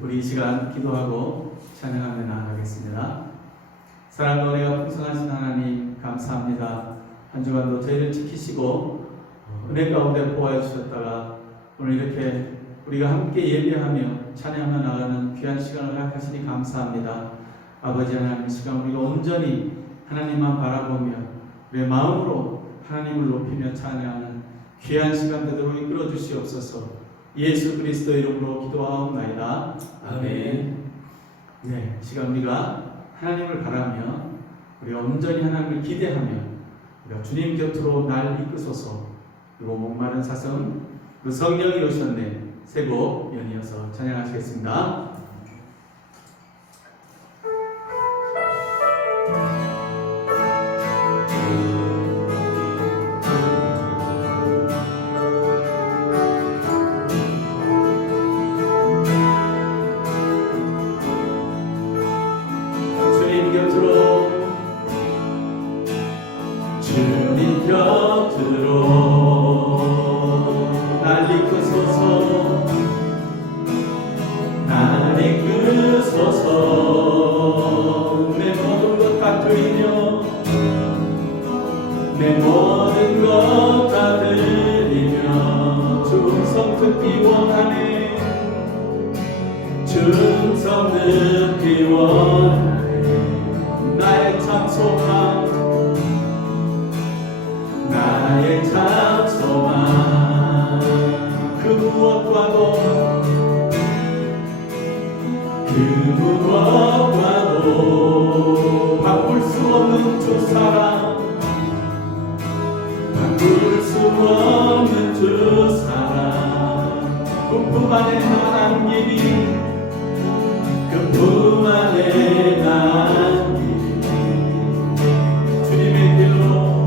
우리 이 시간 기도하고 찬양하며 나아가겠습니다. 사랑과 은혜가 풍성하신 하나님 감사합니다. 한 주간도 저희를 지키시고 은혜 가운데 보호해 주셨다가 오늘 이렇게 우리가 함께 예배하며 찬양하며 나가는 귀한 시간을 허락하시니 감사합니다. 아버지 하나님, 이 시간 우리가 온전히 하나님만 바라보며 우리의 마음으로 하나님을 높이며 찬양하는 귀한 시간 되도록 이끌어 주시옵소서. 예수 그리스도 이름으로 기도하옵나이다. 아멘. 네, 시간 우리가 하나님을 바라며 우리가 온전히 하나님을 기대하며 우리가 주님 곁으로 날 이끄소서. 그리고 목마른 사슴 그 성령이 오셨네 세 곡 연이어서 찬양하시겠습니다. 내 모든 것 다 드리며 충성 듣기 원하네. 충성 듣기 원하네. 나의 참 소망, 나의 참 소망, 그 무엇과도 바꿀 수 없는 주 사랑, 바꿀 수 없는 주 사랑. 그 품 안에 난 길이, 그 품 안에 난 길이, 주님의 길로,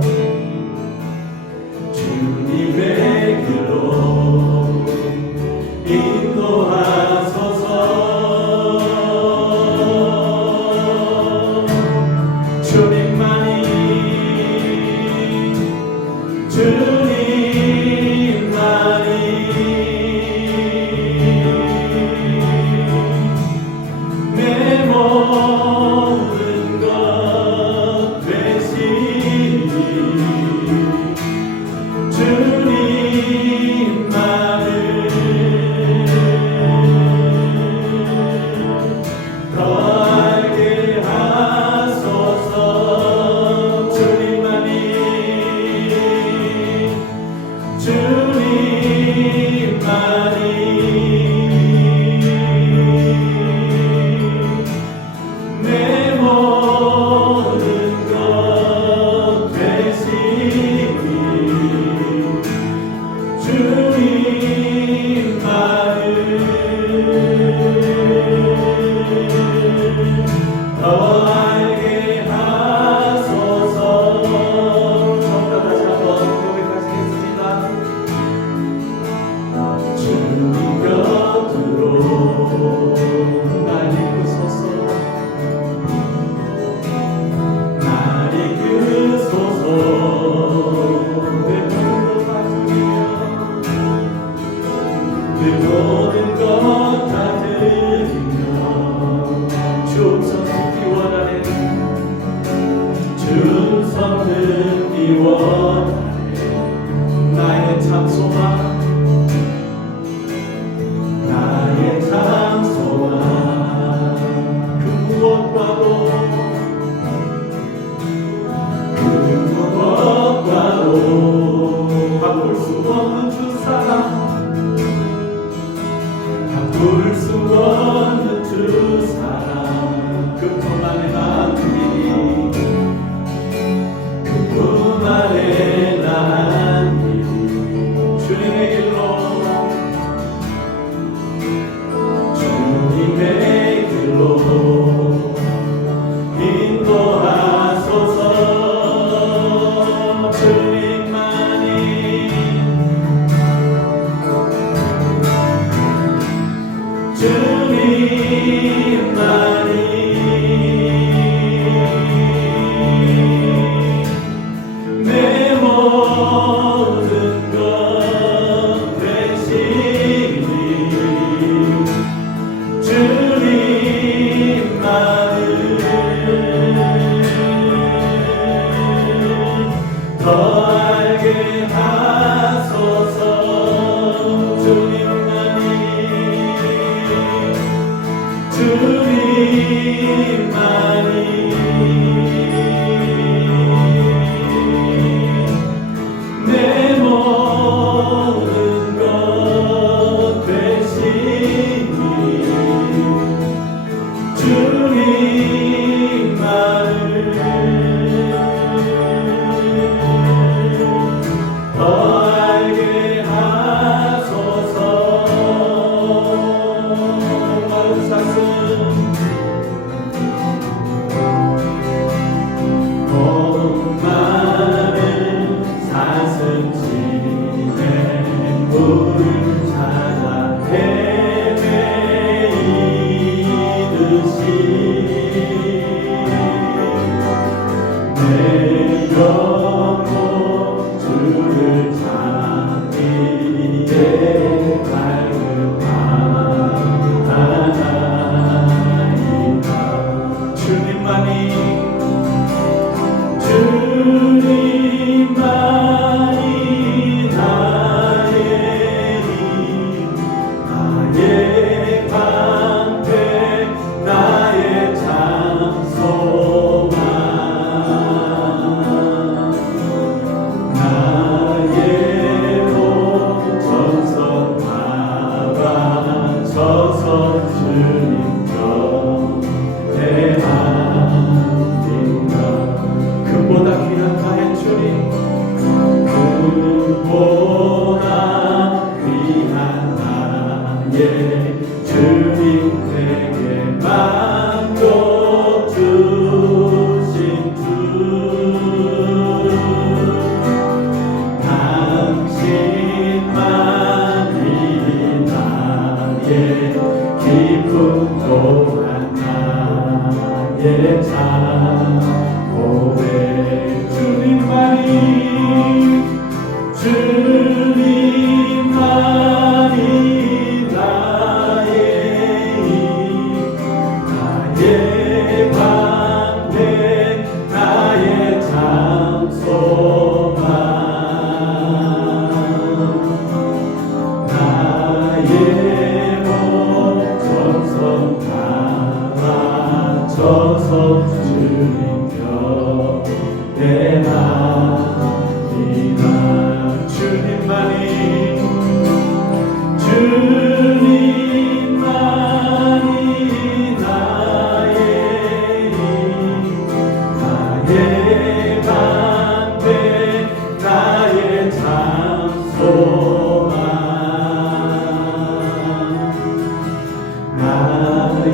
주님의 길로 인도하소서. 나의 참 소망, 나의 참 소망, 그 무엇과도 바꿀 수 없는 주 사랑, 바꿀 수 없는 주 사랑. 그 품 안에 난 길이, 그 품 안에 난 길이, 주님의 길로, 주님의 길로 인도하소서. 내 모든 것 대신 주님만을 더 알게 하소서. 주님만이 내 모든 것 되시니 주님만을 더 알게 하소서. 마음 사슴 많은 사슴 지내 물을 찾아 헤매이듯이 내 영혼 주를 찾기에 밝은 바다이다. 주님만이 나의 방패 나의 장소만 나의 목 전선 바라쳐서 주님 곁에 그보다 귀한 나의 주님 그보다 귀한 나의 주님 내게 만족 주신 주 당신만이 나의 기쁨 또한 나의 참 고백. 주님만이 나의 방패 나의 장소만 나의 목 전선 바라쳐서 주님 곁에 주님만이 나의 방패 나의 장소만 나의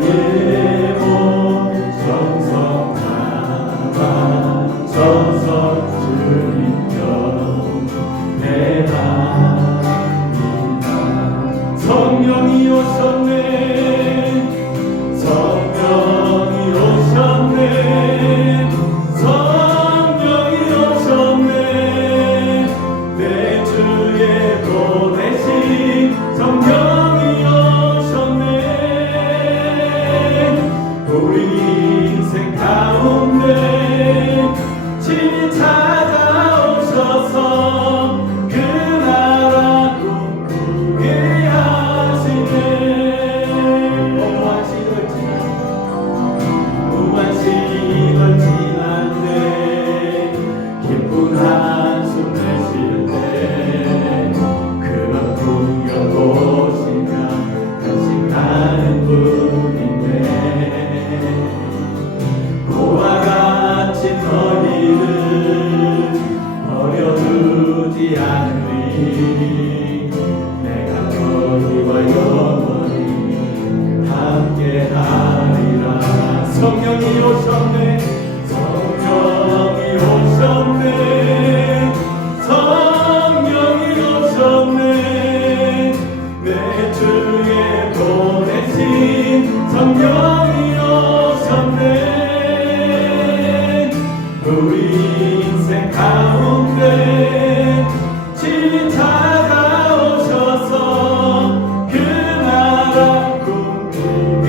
목 정성 바라쳐서 주님 곁에 성령이 오셨네. 성령이 오셨네. 성령이 오셨네. 내 주에 보내신 성령이 오셨네. 우리 인생 가운데 친히 찾아오셔서 그 나라 꿈꾸게 하시네. 무한 시절 지날 때 기쁜 한숨 내쉴 때 그런 풍경 보시며 간직하는 분인데 고와 같이 너희를 버려두지 않으리. 내가 너희와 영원히 함께하리라. 성령이 오셨네. 성령이 오셨네. 성령이 오셨네. 내 주에 보내신 성령이 오셨네. 우리 인생 가운데 친히 찾아오셔서 그 나라 꿈꾸게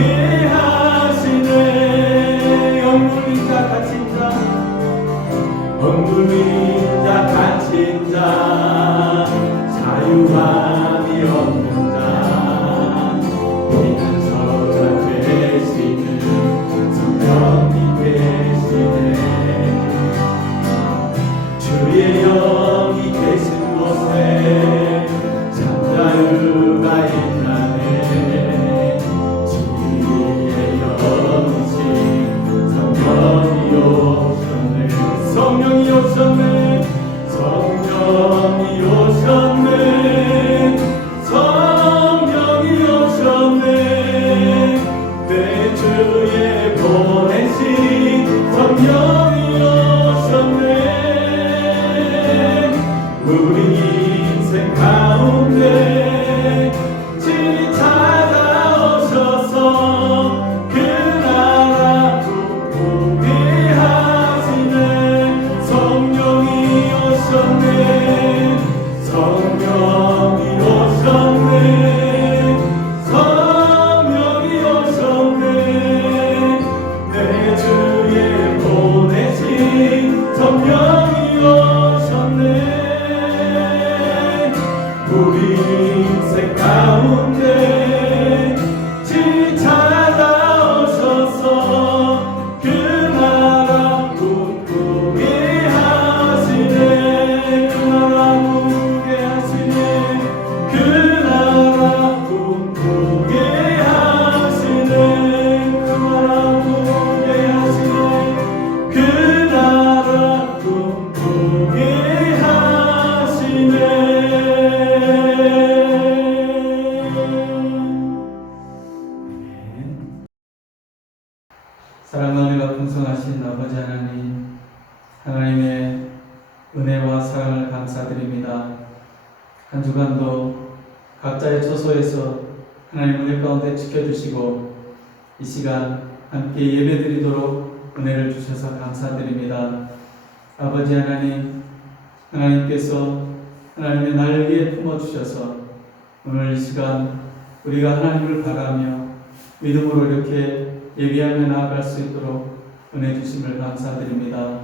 사랑과 은혜가 풍성하신 아버지 하나님, 하나님의 은혜와 사랑을 감사드립니다. 한 주간도 각자의 처소에서 하나님 은혜 가운데 지켜주시고 이 시간 함께 예배드리도록 은혜를 주셔서 감사드립니다. 아버지 하나님, 하나님께서 하나님의 날개에 품어주셔서 오늘 이 시간 우리가 하나님을 바라며 믿음으로 이렇게 예배하며 나아갈 수 있도록 은혜 주심을 감사드립니다.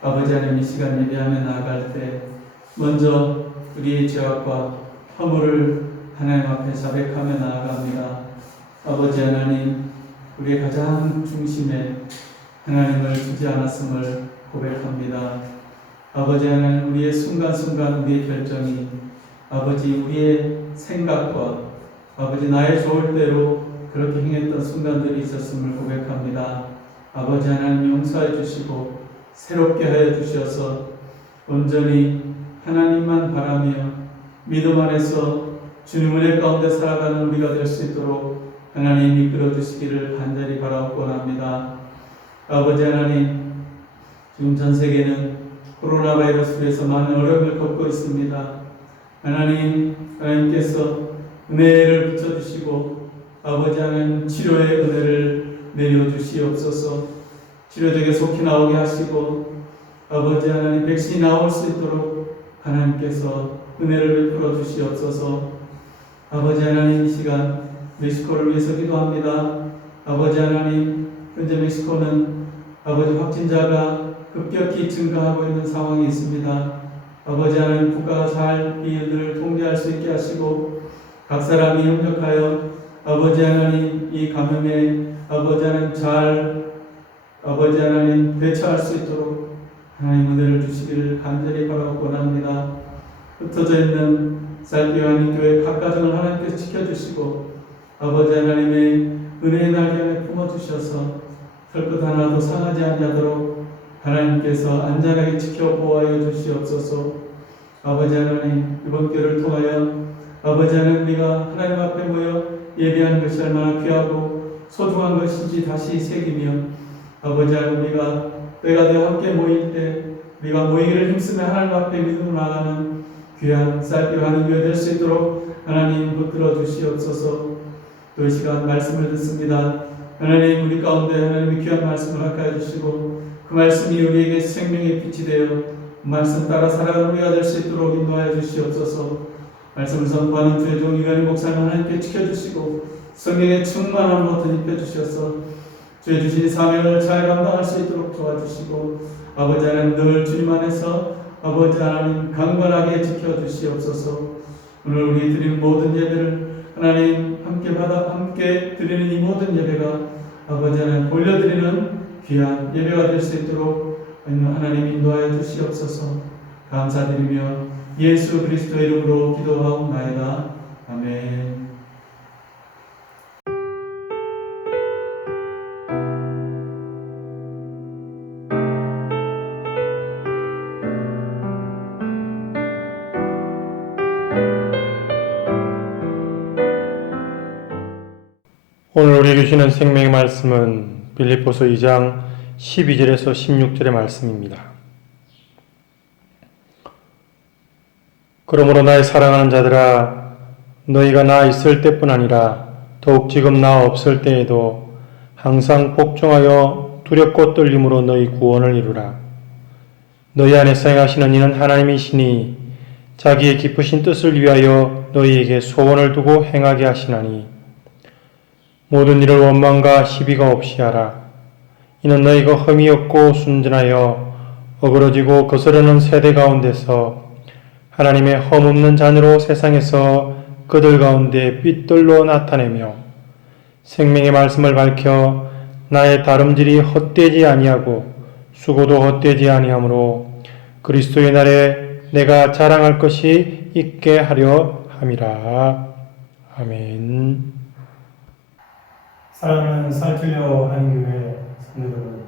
아버지 하나님, 이 시간 예배하며 나아갈 때 먼저 우리의 죄악과 허물을 하나님 앞에 자백하며 나아갑니다. 아버지 하나님, 우리의 가장 중심에 하나님을 두지 않았음을 고백합니다. 아버지 하나님, 우리의 순간순간 우리의 결정이 아버지 우리의 생각과 아버지 나의 좋을 대로 그렇게 행했던 순간들이 있었음을 고백합니다. 아버지 하나님, 용서해 주시고 새롭게 하여 주셔서 온전히 하나님만 바라며 믿음 안에서 주님 은혜 가운데 살아가는 우리가 될 수 있도록 하나님 이끌어 주시기를 간절히 바라옵고 합니다. 아버지 하나님, 지금 전 세계는 코로나 바이러스로 해서 많은 어려움을 겪고 있습니다. 하나님께서 은혜를 비춰주시고 아버지 하나님 치료의 은혜를 내려주시옵소서. 치료적에 속히 나오게 하시고 아버지 하나님 백신이 나올 수 있도록 하나님께서 은혜를 베풀어 주시옵소서. 아버지 하나님, 이 시간 멕시코를 위해서 기도합니다. 아버지 하나님, 현재 멕시코는 아버지 확진자가 급격히 증가하고 있는 상황이 있습니다. 아버지 하나님, 국가가 잘 이들을 통제할 수 있게 하시고 각 사람이 협력하여 아버지 하나님 이 감염에 아버지 하나님 아버지 하나님 대처할 수 있도록 하나님 은혜를 주시기를 간절히 바라고 원합니다. 흩어져 있는 쌀교 한인교회 각 가정을 하나님께서 지켜주시고 아버지 하나님의 은혜의 날개 안에 품어주셔서 털끝 하나도 상하지 아니하도록 하나님께서 안전하게 지켜 보호하여 주시옵소서. 아버지 하나님, 이번 교회를 통하여 아버지 하나님, 우리가 하나님 앞에 모여 예배하는 것이 얼마나 귀하고 소중한 것인지 다시 새기며 아버지 하나님, 우리가 때가 되어 함께 모일 때 우리가 모이기를 힘쓰며 하나님 앞에 믿음으로 나가는 귀한 쌀교 한인교회 될 수 있도록 하나님 붙들어 주시옵소서. 또 이 시간 말씀을 듣습니다. 하나님, 우리 가운데 하나님의 귀한 말씀을 허락하여 주시고 그 말씀이 우리에게 생명의 빛이 되어 말씀 따라 살아가는 우리가 될 수 있도록 인도하여 주시옵소서. 말씀을 선포하는 주의 종 이간희 목사님 하나님께 지켜주시고 성령의 충만함으로 덧입혀 주셔서 주의 주신 사명을 잘 감당할 수 있도록 도와주시고 아버지 하나님, 늘 주님 안에서 아버지 하나님 강건하게 지켜주시옵소서. 오늘 우리 드리는 모든 예배를 하나님 함께 드리는 이 모든 예배가 아버지 하나님 올려드리는 귀한 예배가 될 수 있도록 하나님 인도하여 주시옵소서. 감사드리며 예수 그리스도의 이름으로 기도하옵나이다. 아멘. 오늘 우리에게 주시는 생명의 말씀은 빌립보서 2장 12절에서 16절의 말씀입니다. 그러므로 나의 사랑하는 자들아, 너희가 나 있을 때뿐 아니라 더욱 지금 나 없을 때에도 항상 복종하여 두렵고 떨림으로 너희 구원을 이루라. 너희 안에서 행하시는 이는 하나님이시니 자기의 깊으신 뜻을 위하여 너희에게 소원을 두고 행하게 하시나니 모든 일을 원망과 시비가 없이 하라. 이는 너희가 흠이 없고 순전하여 어그러지고 거스르는 세대 가운데서 하나님의 흠없는 자녀로 세상에서 그들 가운데 빛들로 나타내며 생명의 말씀을 밝혀 나의 다름질이 헛되지 아니하고 수고도 헛되지 아니하므로 그리스도의 날에 내가 자랑할 것이 있게 하려 함이라. 아멘. 사랑하는 쌀길려 한인교회 성도들은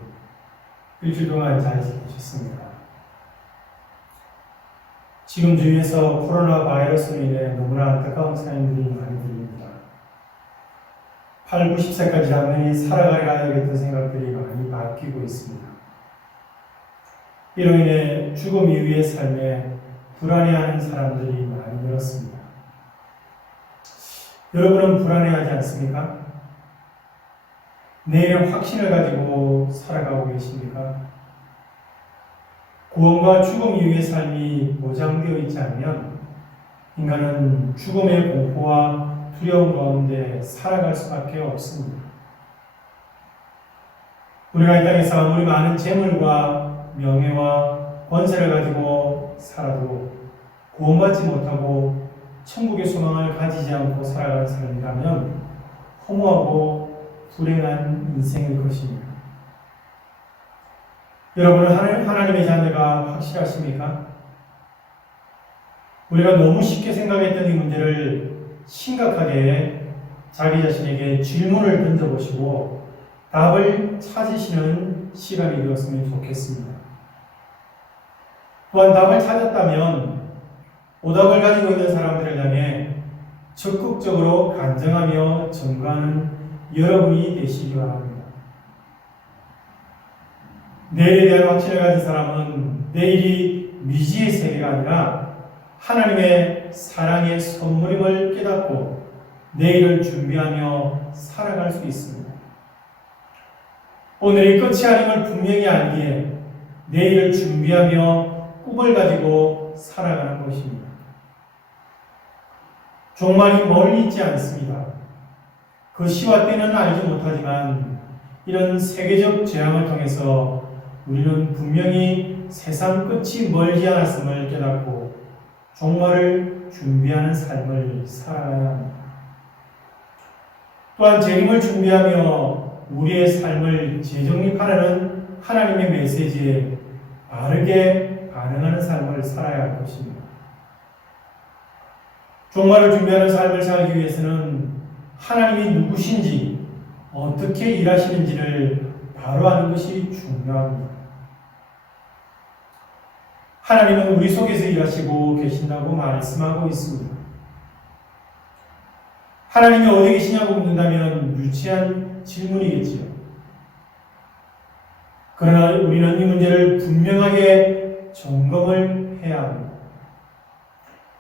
일주일 동안 잘 지내셨습니다. 지금 주위에서 코로나 바이러스로 인해 너무나 안타까운 사연들이 많이 들립니다. 8, 90세까지 당연히 살아가야겠다는 생각들이 많이 바뀌고 있습니다. 이로 인해 죽음 이후의 삶에 불안해하는 사람들이 많이 늘었습니다. 여러분은 불안해하지 않습니까? 내일의 확신을 가지고 살아가고 계십니까? 구원과 죽음 이후의 삶이 보장되어 있지 않으면 인간은 죽음의 공포와 두려움 가운데 살아갈 수밖에 없습니다. 우리가 이 땅에서 아무리 많은 재물과 명예와 권세를 가지고 살아도 구원받지 못하고 천국의 소망을 가지지 않고 살아가는 삶이라면 허무하고 불행한 인생일 것입니다. 여러분은 하나님의 자녀가 확실하십니까? 우리가 너무 쉽게 생각했던 이 문제를 심각하게 자기 자신에게 질문을 던져보시고 답을 찾으시는 시간이 되었으면 좋겠습니다. 또한 답을 찾았다면 오답을 가지고 있는 사람들을 향해 적극적으로 간증하며 전가하는 여러분이 되시기 바랍니다. 내일에 대한 확신을 가진 사람은 내일이 미지의 세계가 아니라 하나님의 사랑의 선물임을 깨닫고 내일을 준비하며 살아갈 수 있습니다. 오늘이 끝이 아님을 분명히 알기에 내일을 준비하며 꿈을 가지고 살아가는 것입니다. 종말이 멀리 있지 않습니다. 그 시와 때는 알지 못하지만 이런 세계적 재앙을 통해서 우리는 분명히 세상 끝이 멀지 않았음을 깨닫고 종말을 준비하는 삶을 살아가야 합니다. 또한 재림을 준비하며 우리의 삶을 재정립하려는 하나님의 메시지에 바르게 반응하는 삶을 살아야 할 것입니다. 종말을 준비하는 삶을 살기 위해서는 하나님이 누구신지 어떻게 일하시는지를 바로 아는 것이 중요합니다. 하나님은 우리 속에서 일하시고 계신다고 말씀하고 있습니다. 하나님이 어디 계시냐고 묻는다면 유치한 질문이겠지요. 그러나 우리는 이 문제를 분명하게 점검을 해야 합니다.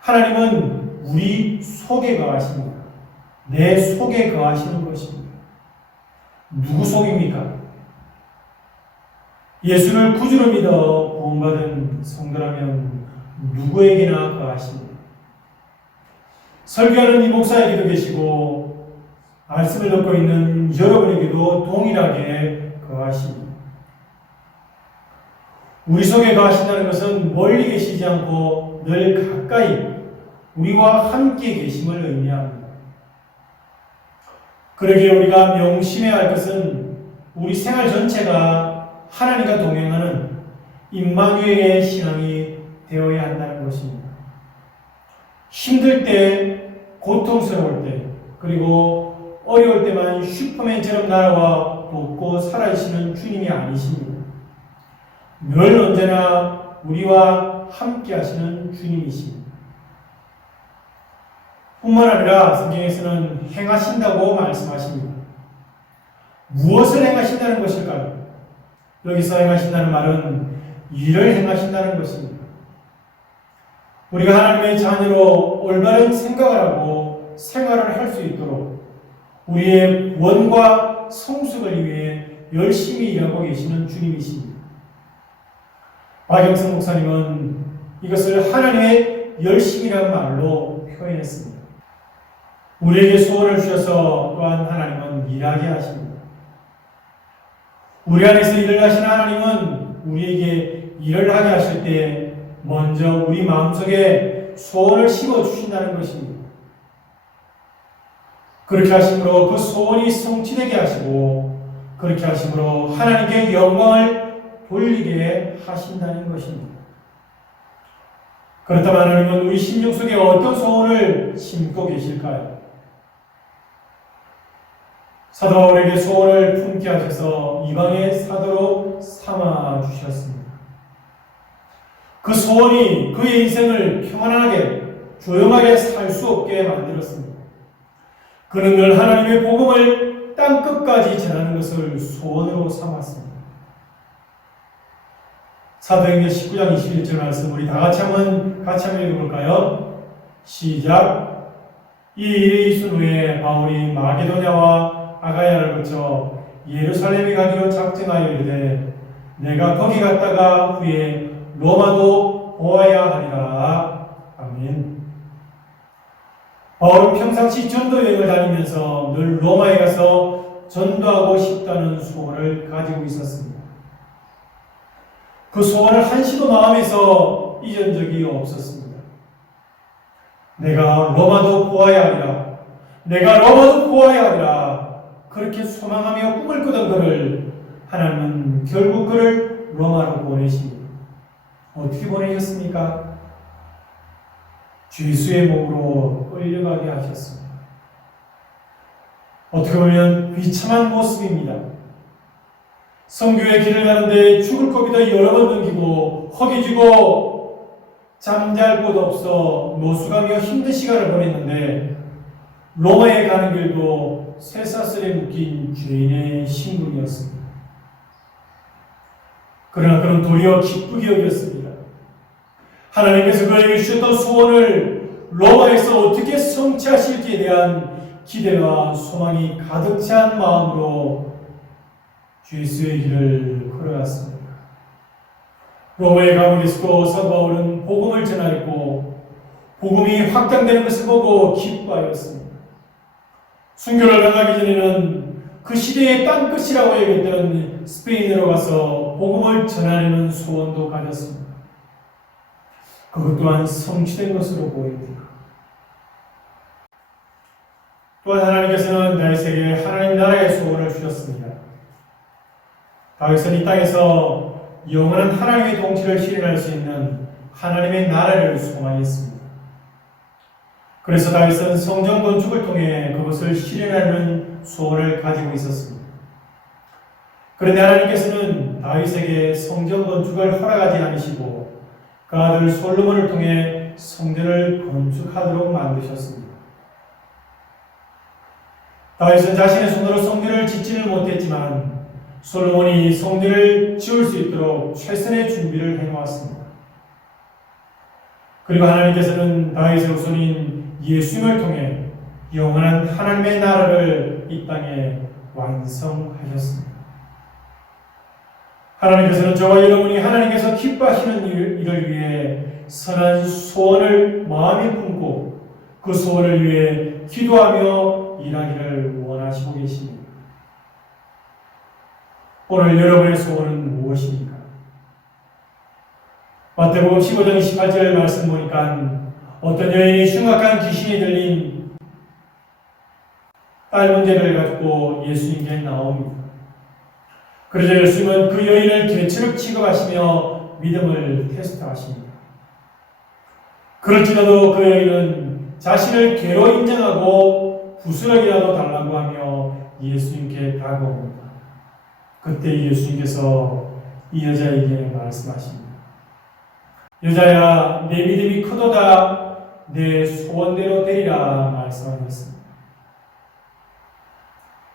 하나님은 우리 속에 거하십니다. 내 속에 거하시는 것입니다. 누구 속입니까? 예수를 구주로 믿어 구원받은 성도라면 누구에게나 거하십니다. 설교하는 이 목사에게도 계시고 말씀을 듣고 있는 여러분에게도 동일하게 거하십니다. 우리 속에 거하신다는 것은 멀리 계시지 않고 늘 가까이 우리와 함께 계심을 의미합니다. 그러기에 우리가 명심해야 할 것은 우리 생활 전체가 하나님과 동행하는 임마누엘의 신앙이 되어야 한다는 것입니다. 힘들 때, 고통스러울 때, 그리고 어려울 때만 슈퍼맨처럼 날아와 돕고 살아계시는 주님이 아니십니다. 늘 언제나 우리와 함께 하시는 주님이십니다. 뿐만 아니라 성경에서는 행하신다고 말씀하십니다. 무엇을 행하신다는 것일까요? 여기서 행하신다는 말은 일을 행하신다는 것입니다. 우리가 하나님의 자녀로 올바른 생각을 하고 생활을 할 수 있도록 우리의 구원과 성숙을 위해 열심히 일하고 계시는 주님이십니다. 박영성 목사님은 이것을 하나님의 열심이라는 말로 표현했습니다. 우리에게 소원을 주셔서 또한 하나님은 일하게 하십니다. 우리 안에서 일을 하시는 하나님은 우리에게 일을 하게 하실 때 먼저 우리 마음속에 소원을 심어주신다는 것입니다. 그렇게 하심으로 그 소원이 성취되게 하시고 그렇게 하심으로 하나님께 영광을 돌리게 하신다는 것입니다. 그렇다면 하나님은 우리 심령 속에 어떤 소원을 심고 계실까요? 사도 바울에게 소원을 품게 하셔서 이방의 사도로 삼아 주셨습니다. 그 소원이 그의 인생을 평안하게 조용하게 살 수 없게 만들었습니다. 그는 늘 하나님의 복음을 땅끝까지 전하는 것을 소원으로 삼았습니다. 사도행전 19장 21절 말씀 우리 다 같이 한번 읽어볼까요? 시작. 이 일이 있은 후에 바울이 마게도냐와 아가야를 거쳐 예루살렘에 가기로 작정하여 이르되 내가 거기 갔다가 후에 로마도 보아야 하리라. 아멘. 바울은 평상시 전도 여행을 다니면서 늘 로마에 가서 전도하고 싶다는 소원을 가지고 있었습니다. 그 소원을 한시도 마음에서 잊은 적이 없었습니다. 내가 로마도 보아야 하리라. 내가 로마도 보아야 하리라. 그렇게 소망하며 꿈을 꾸던 그를 하나님은 결국 그를 로마로 보내십니다. 어떻게 보내셨습니까? 죄수의 몸으로 끌려가게 하셨습니다. 어떻게 보면 비참한 모습입니다. 선교의 길을 가는데 죽을 고비도 여러 번 넘기고 허기지고 잠잘 곳 없어 노숙하며 힘든 시간을 보냈는데 로마에 가는 길도 쇠사슬에 묶인 죄인의 심금이었습니다. 그러나 그는 도리어 기쁘게 여겼습니다. 하나님께서 그에게 주셨던 소원을 로마에서 어떻게 성취하실지에 대한 기대와 소망이 가득 찬 마음으로 죄수의 길을 걸어갔습니다. 로마의 감옥에서도 사도 바울은 복음을 전하였고 복음이 확장되는 것을 보고 기뻐하였습니다. 순교를 당하기 전에는 그 시대의 땅끝이라고 여겼던 스페인으로 가서 복음을 전하려는 소원도 가졌습니다. 그것 또한 성취된 것으로 보입니다. 또한 하나님께서는 다윗에게 하나님 나라의 소원을 주셨습니다. 다윗은 이 땅에서 영원한 하나님의 통치를 실현할 수 있는 하나님의 나라를 소망했습니다. 그래서 다윗은 성전 건축을 통해 그것을 실현하는 소원을 가지고 있었습니다. 그런데 하나님께서는 다윗에게 성전 건축을 허락하지 않으시고 그 아들 솔로몬을 통해 성전을 건축하도록 만드셨습니다. 다윗은 자신의 손으로 성전을 짓지는 못했지만 솔로몬이 성전을 지을 수 있도록 최선의 준비를 해놓았습니다. 그리고 하나님께서는 다윗의 후손인 예수님을 통해 영원한 하나님의 나라를 이 땅에 완성하셨습니다. 하나님께서는 저와 여러분이 하나님께서 기뻐하시는 일을 위해 선한 소원을 마음에 품고 그 소원을 위해 기도하며 일하기를 원하시고 계십니다. 오늘 여러분의 소원은 무엇입니까? 마태복음 15장 28절 말씀 보니까 어떤 여인이 흉악한 귀신이 들린 딸 문제를 갖고 예수님께 나옵니다. 그러자 예수님은 그 여인을 개처럼 취급하시며 믿음을 테스트하십니다. 그럴지라도 그 여인은 자신을 개로 인정하고 부스러기라도 달라고 하며 예수님께 다가옵니다. 그때 예수님께서 이 여자에게 말씀하십니다. 여자야, 내 믿음이 크도다. 내 소원대로 되리라 말씀하셨습니다.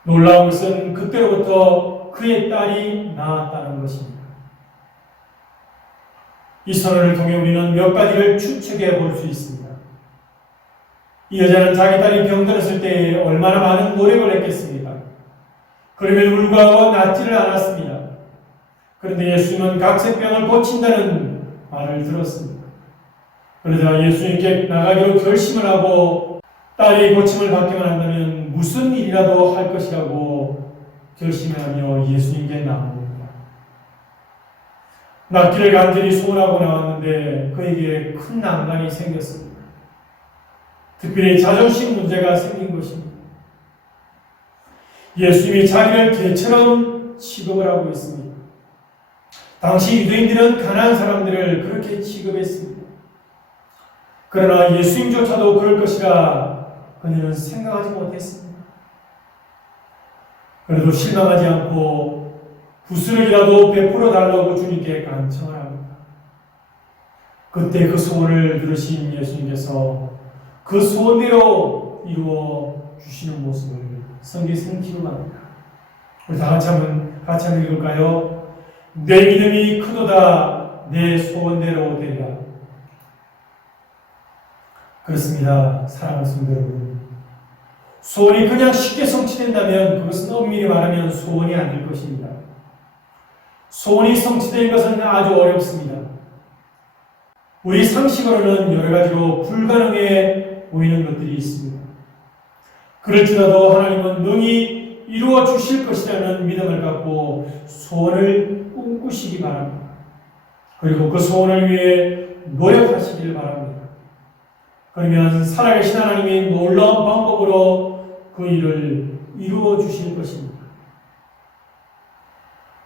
놀라운 것은 그때로부터 그의 딸이 나았다는 것입니다. 이 선언을 통해 우리는 몇 가지를 추측해 볼 수 있습니다. 이 여자는 자기 딸이 병들었을 때 얼마나 많은 노력을 했겠습니까? 그럼에도 불구하고 낫지를 않았습니다. 그런데 예수님은 각색병을 고친다는 말을 들었습니다. 그러자 예수님께 나가기로 결심을 하고 딸이 고침을 받기만 한다면 무슨 일이라도 할 것이라고 결심하며 예수님께 나옵니다. 낫기를 간절히 소원하고 나왔는데 그에게 큰 난관이 생겼습니다. 특별히 자존심 문제가 생긴 것입니다. 예수님이 자기를 개처럼 취급을 하고 있습니다. 당시 유대인들은 가난한 사람들을 그렇게 취급했습니다. 그러나 예수님조차도 그럴 것이라 그녀는 생각하지 못했습니다. 그래도 실망하지 않고 부스러기라도 베풀어 달라고 주님께 간청을 합니다. 그때 그 소원을 들으신 예수님께서 그 소원대로 이루어 주시는 모습을 성경에서는 기록합니다. 우리 다 같이 한번 읽을까요? 내 믿음이 크도다 내 소원대로 되리라. 그렇습니다. 사랑하는 성도 여러분, 소원이 그냥 쉽게 성취된다면 그것은 엄밀히 말하면 소원이 아닐 것입니다. 소원이 성취된 것은 아주 어렵습니다. 우리 상식으로는 여러 가지로 불가능해 보이는 것들이 있습니다. 그럴지라도 하나님은 능히 이루어 주실 것이라는 믿음을 갖고 소원을 꿈꾸시기 바랍니다. 그리고 그 소원을 위해 노력하시길 바랍니다. 그러면 살아계신 하나님이 놀라운 방법으로 그 일을 이루어 주실 것입니다.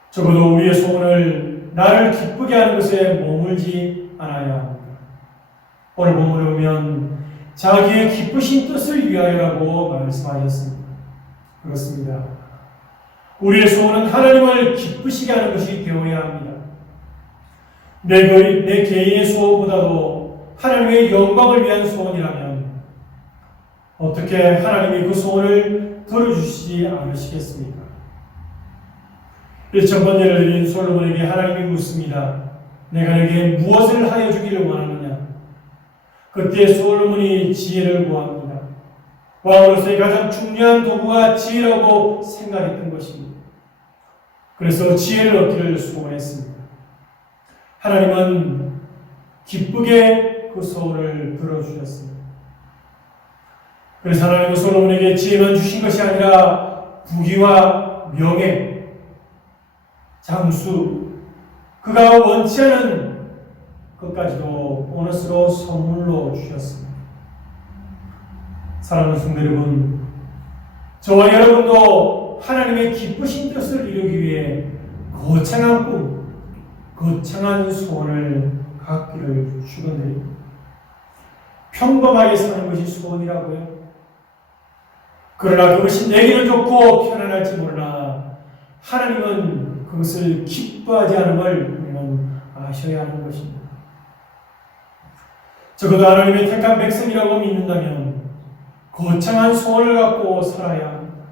적어도 우리의 소원을 나를 기쁘게 하는 것에 머물지 않아야 합니다. 오늘 본문을 보면 자기의 기쁘신 뜻을 위하여라고 말씀하셨습니다. 그렇습니다. 우리의 소원은 하나님을 기쁘시게 하는 것이 되어야 합니다. 내 개인의 소원보다도 하나님의 영광을 위한 소원이라면 어떻게 하나님이 그 소원을 들어주시지 않으시겠습니까? 1,000번 예를 드린 솔로몬에게 하나님이 묻습니다. 내가 내게 무엇을 하여 주기를 원하느냐? 그때 솔로몬이 지혜를 구합니다. 왕으로서의 가장 중요한 도구가 지혜라고 생각했던 것입니다. 그래서 지혜를 얻기를 소원했습니다. 하나님은 기쁘게 그 소원을 들어주셨습니다. 그래서 하나님은 솔로몬에게 지혜만 주신 것이 아니라 부귀와 명예, 장수, 그가 원치 않은 것까지도 보너스로 선물로 주셨습니다. 사랑하는 성도 여러분, 저와 여러분도 하나님의 기쁘신 뜻을 이루기 위해 거창한 꿈, 거창한 소원을 갖기를 축원드립니다. 평범하게 사는 것이 소원이라고요? 그러나 그것이 내게는 좋고 편안할지 몰라 하나님은 그것을 기뻐하지 않음을 우리는 아셔야 하는 것입니다. 적어도 하나님의 택한 백성이라고 믿는다면 거창한 소원을 갖고 살아야 합니다.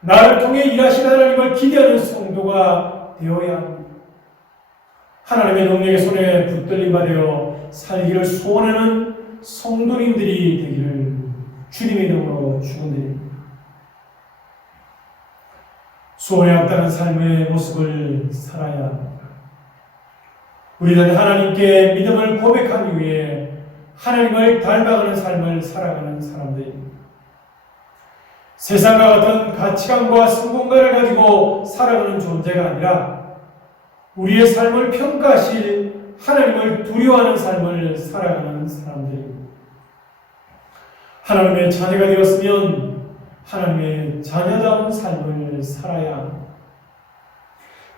나를 통해 일하신 하나님을 기대하는 성도가 되어야 합니다. 하나님의 능력의 손에 붙들림 받아 살기를 소원하는 성도님들이 되기를 주님의 이름으로 축원드립니다. 소원에 합당한 삶의 모습을 살아야 합니다. 우리는 하나님께 믿음을 고백하기 위해 하나님을 닮아가는 삶을 살아가는 사람들입니다. 세상과 같은 가치관과 성공관을 가지고 살아가는 존재가 아니라 우리의 삶을 평가하실 하나님을 두려워하는 삶을 살아가는 사람들입니다. 하나님의 자녀가 되었으면 하나님의 자녀다운 삶을 살아야 합니다.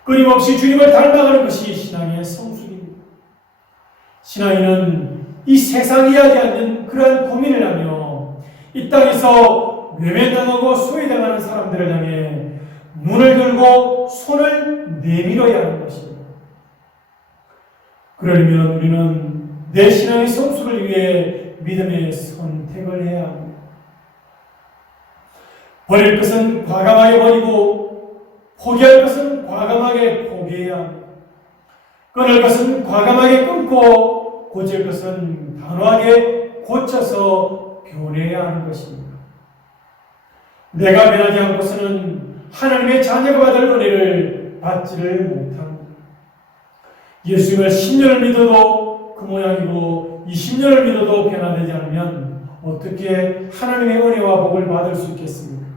끊임없이 주님을 닮아가는 것이 신앙의 성숙입니다. 신앙인은 이 세상이 하지 않는 그러한 고민을 하며 이 땅에서 외면당하고 소외당하는 사람들을 향해 눈을 들고 손을 내밀어야 하는 것입니다. 그러려면 우리는 내 신앙의 성숙을 위해 믿음의 선택을 해야 합니다. 버릴 것은 과감하게 버리고 포기할 것은 과감하게 포기해야 합니다. 끊을 것은 과감하게 끊고 고칠 것은 단호하게 고쳐서 변해야 하는 것입니다. 내가 변하지 않고서는 하나님의 자녀가 받을 은혜를 받지를 못합니다. 예수님을 10년을 믿어도 그 모양이고 20년을 믿어도 변화되지 않으면 어떻게 하나님의 은혜와 복을 받을 수 있겠습니까?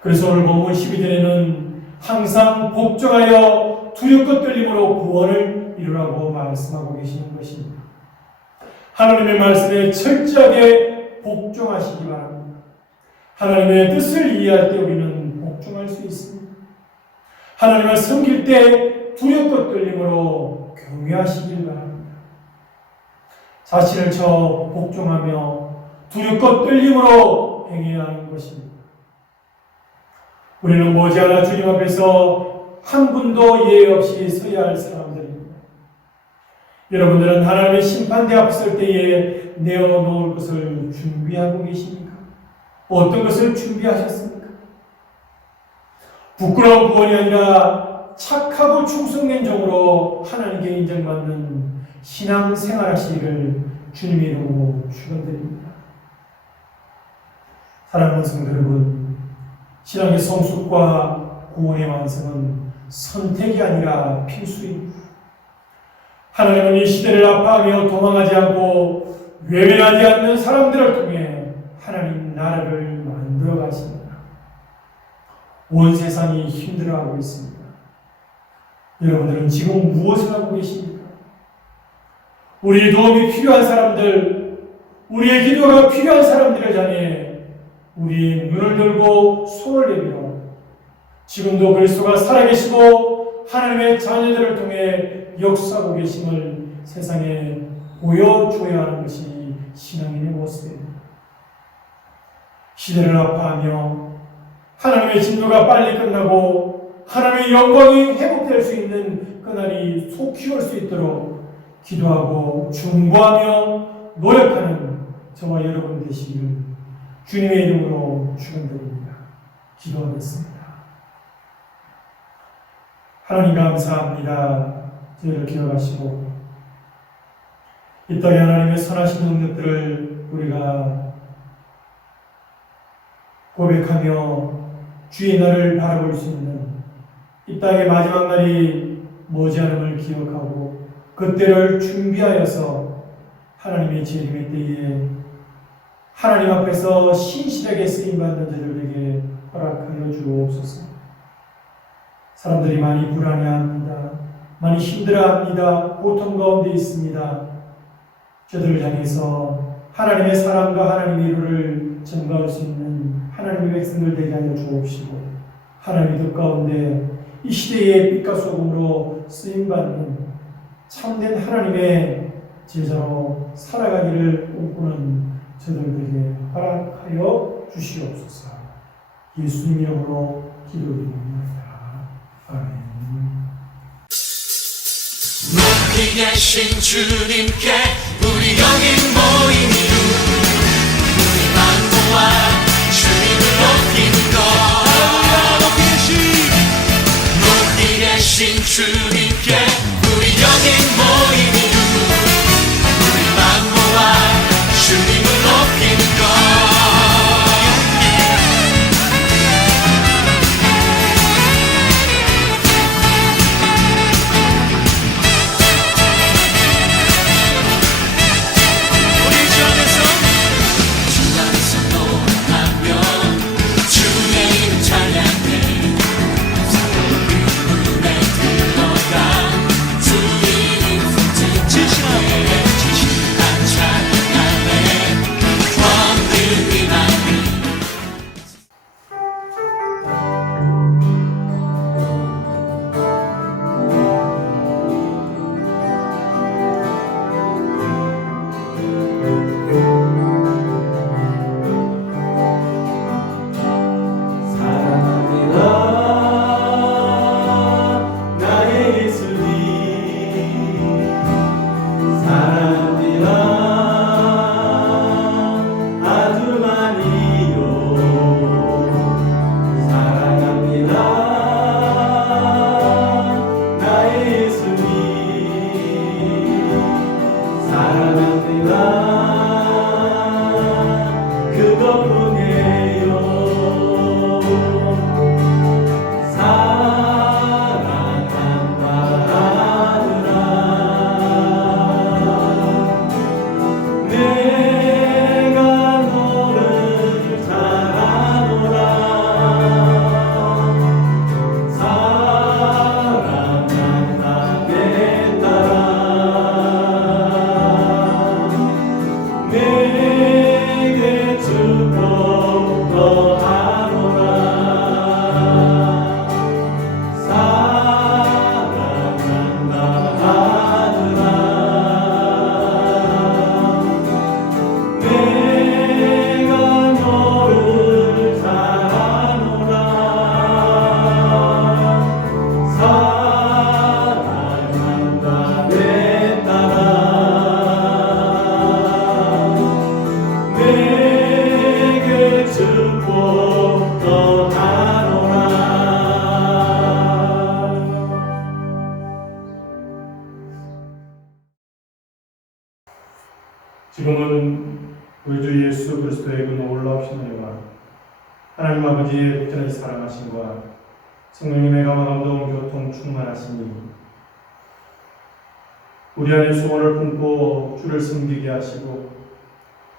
그래서 오늘 본문 12절에는 항상 복종하여 두렵고 떨림으로 구원을 이루라고 말씀하고 계시는 것입니다. 하나님의 말씀에 철저하게 복종하시기 바랍니다. 하나님의 뜻을 이해할 때 우리는 복종할 수 있습니다. 하나님을 섬길 때 두렵고 떨림으로 경외하시길 바랍니다. 자신을 쳐 복종하며 두렵고 떨림으로 행해야 하는 것입니다. 우리는 머지않아 주님 앞에서 한 분도 예외 없이 서야 할 사람들입니다. 여러분들은 하나님의 심판대 앞에 설 때에 내어놓을 것을 준비하고 계십니까? 어떤 것을 준비하셨습니까? 부끄러운 구원이 아니라 착하고 충성된 종으로 하나님께 인정받는 신앙 생활하시기를 주님의 이름으로 축원드립니다. 사랑하는 성도 여러분, 신앙의 성숙과 구원의 완성은 선택이 아니라 필수입니다. 하나님은 이 시대를 아파하며 도망하지 않고 외면하지 않는 사람들을 통해 하나님 나라를 만들어 가십니다. 온 세상이 힘들어하고 있습니다. 여러분들은 지금 무엇을 하고 계십니까? 우리의 도움이 필요한 사람들, 우리의 기도가 필요한 사람들을 향해 우리의 눈을 들고 손을 내밀어 지금도 그리스도가 살아계시고 하나님의 자녀들을 통해 역사하고 계심을 세상에 보여줘야 하는 것이 신앙인의 모습입니다. 시대를 아파하며 하나님의 진노가 빨리 끝나고 하나님의 영광이 회복될 수 있는 그날이 속히 올 수 있도록 기도하고 중보하며 노력하는 저와 여러분 되시기를 주님의 이름으로 축원드립니다. 기도하겠습니다. 하나님 감사합니다. 저희를 기억하시고 이 땅에 하나님의 선하신 능력들을 우리가 고백하며 주의 날을 바라볼 수 있는 이 땅의 마지막 날이 머지않음을 기억하고 그때를 준비하여서 하나님의 재림의 때에 하나님 앞에서 신실하게 쓰임받는 자들에게 허락하여 주옵소서. 사람들이 많이 불안해합니다. 많이 힘들어합니다. 고통 가운데 있습니다. 저들을 향해서 하나님의 사랑과 하나님의 위로를 전가할 수 있는 하나님의 백성들 되게 하여 주옵시고 하나님의 뜻 가운데 이 시대의 빛과 소금으로 쓰임받는 참된 하나님의 제자로 살아가기를 꿈꾸는 저들에게 허락하여 주시옵소서. 예수님 이름으로 기도드립니다. 아멘. 높이 계신 주님께 우리 여기 모인 이유 우리만 모아 주님을 높이는 것 높이 계신 주님께 우리 여기 모인 이유 우리만 모아 주님을 높이는 것 우리 전 지금은 우리 주 예수 그리스도의 그 놀라우신 은혜와 하나님 아버지의 극진하신 사랑하심과 성령님의 감화감동 교통 충만하시니 우리 안에 소원을 품고 주를 섬기게 하시고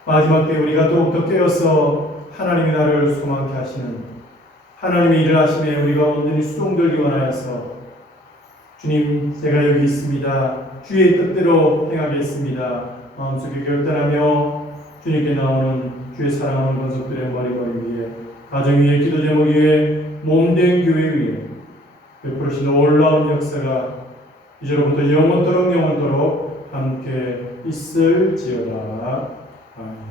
마지막 때 우리가 더욱더 깨어서 하나님의 나라를 소망케 하시는 하나님의 일을 하심에 우리가 온전히 수종들기 원하여서 주님 제가 여기 있습니다. 주의 뜻대로 행하겠습니다. 마음속에 결단하며 주님께 나오는 주의 사랑하는 권속들의 머리머리 위에 가정 위에 기도 제목 위에 몸된 교회 위에 베풀으신 놀라운 역사가 이제로부터 영원토록 함께 있을지어다. 아멘.